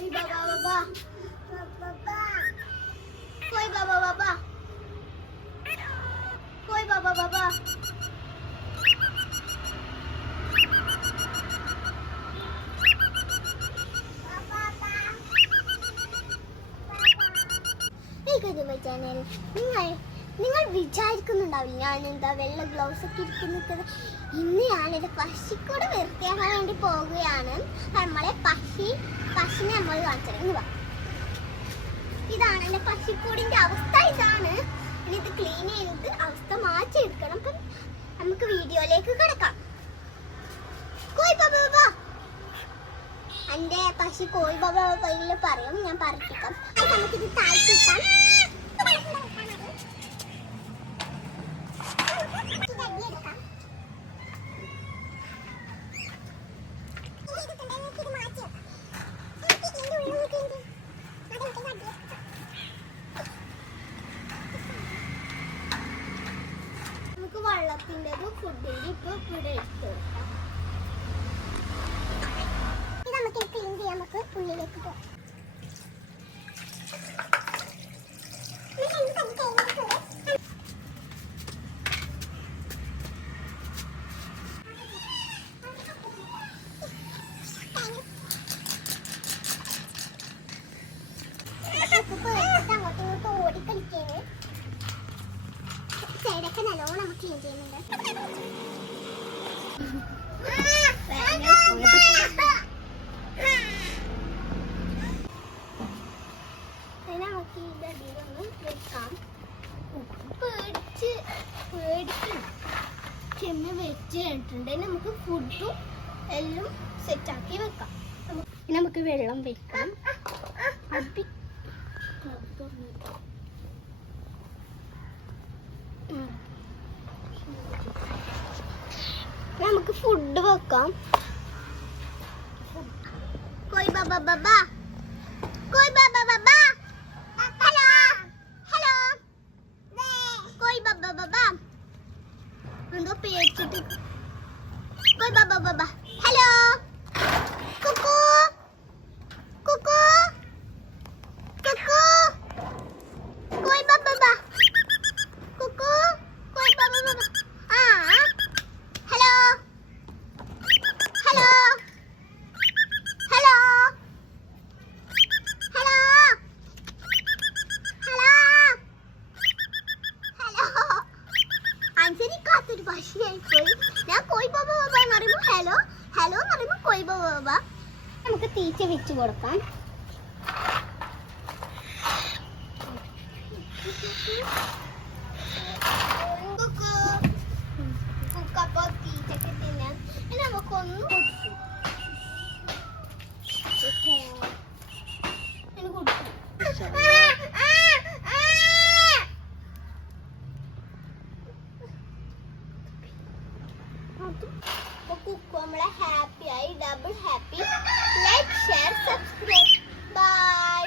Ini to my channel. Hi. നിങ്ങൾ വിചാരിക്കുന്നുണ്ടാവില്ല ഞാൻ എന്താ വെള്ള ഗ്ലൗസ് ഒക്കെ ഇരിക്കുന്നത്? ഇന്ന് ഞാനൊരു പശിക്കൂടെ വൃത്തിയാക്കാൻ വേണ്ടി പോവുകയാണ്. നമ്മളെ പശി പശിനെ നമ്മൾ കാണിച്ചു ഇതാണ് എന്റെ പശിക്കൂടിന്റെ അവസ്ഥ. ഇതാണ്. ഇനി ഇത് ക്ലീൻ ചെയ്ത് അവസ്ഥ മാറ്റിയെടുക്കണം. അപ്പം നമുക്ക് വീഡിയോയിലേക്ക് കിടക്കാം. കോയി ബാബ എന്റെ പശി കോയി ബാബ പറയും. ഞാൻ പറയിപ്പിക്കാം നമുക്കിത് താഴ്ത്തിക്കാം വെള്ളത്തിന്റെതും ഫുഡിന്റെ ഇപ്പൊ ഇവിടെ ഇട്ട് കൊടുക്കാം ഇത് നമുക്ക് ക്ലീൻ ചെയ്യാം. നമുക്ക് ഉള്ളിലേക്ക് പോകാം. നല്ലോണം നമുക്ക് ക്ലീൻ ചെയ്യുന്നുണ്ട്. നമുക്ക് ഇതിന്റെ അടിയിലൊന്ന് വെക്കാം. പേടിച്ച് പേടിക്കണം ചെമ്മ വെച്ച് കഴിഞ്ഞിട്ടുണ്ട് നമുക്ക് ഫുഡും എല്ലാം സെറ്റാക്കി വെക്കാം. ഇനി നമുക്ക് വെള്ളം വെക്കാം. ഉം. നമുക്ക് ഫുഡ് വെക്കാം. കോയ് ബാബ ബാബ. കോയ് ബാബ ബാബ. Hello hello. കോയ് ബാബ ബാബ. എന്തോ പേടിച്ചിട്ട്. കോയ് ബാബ ബാബ. ഹലോ കുക്കു കുക്കു കുക്കു കോയ് ബാബ ബാബ കുക്കു കോയ് ബാബ ബാബ ആ hello hello hello hello hello hello അനുസരിക്കാത്തൊരു ഭാഷയായിപ്പോയി ഞാൻ കോയി ബാബ ബാബ എന്ന് പറയുമ്പോൾ ഹലോ ഹലോ എന്ന് പറയുമ്പോൾ കോയി ബാബ ബാബ. നമുക്ക് തീറ്റ വെച്ച് കൊടുക്കാം. നമുക്കൊന്ന് കൊടുക്കും ഇനി കൊടുക്കും അപ്പൊ കുക്കു നമ്മളെ happy double happy like share subscribe bye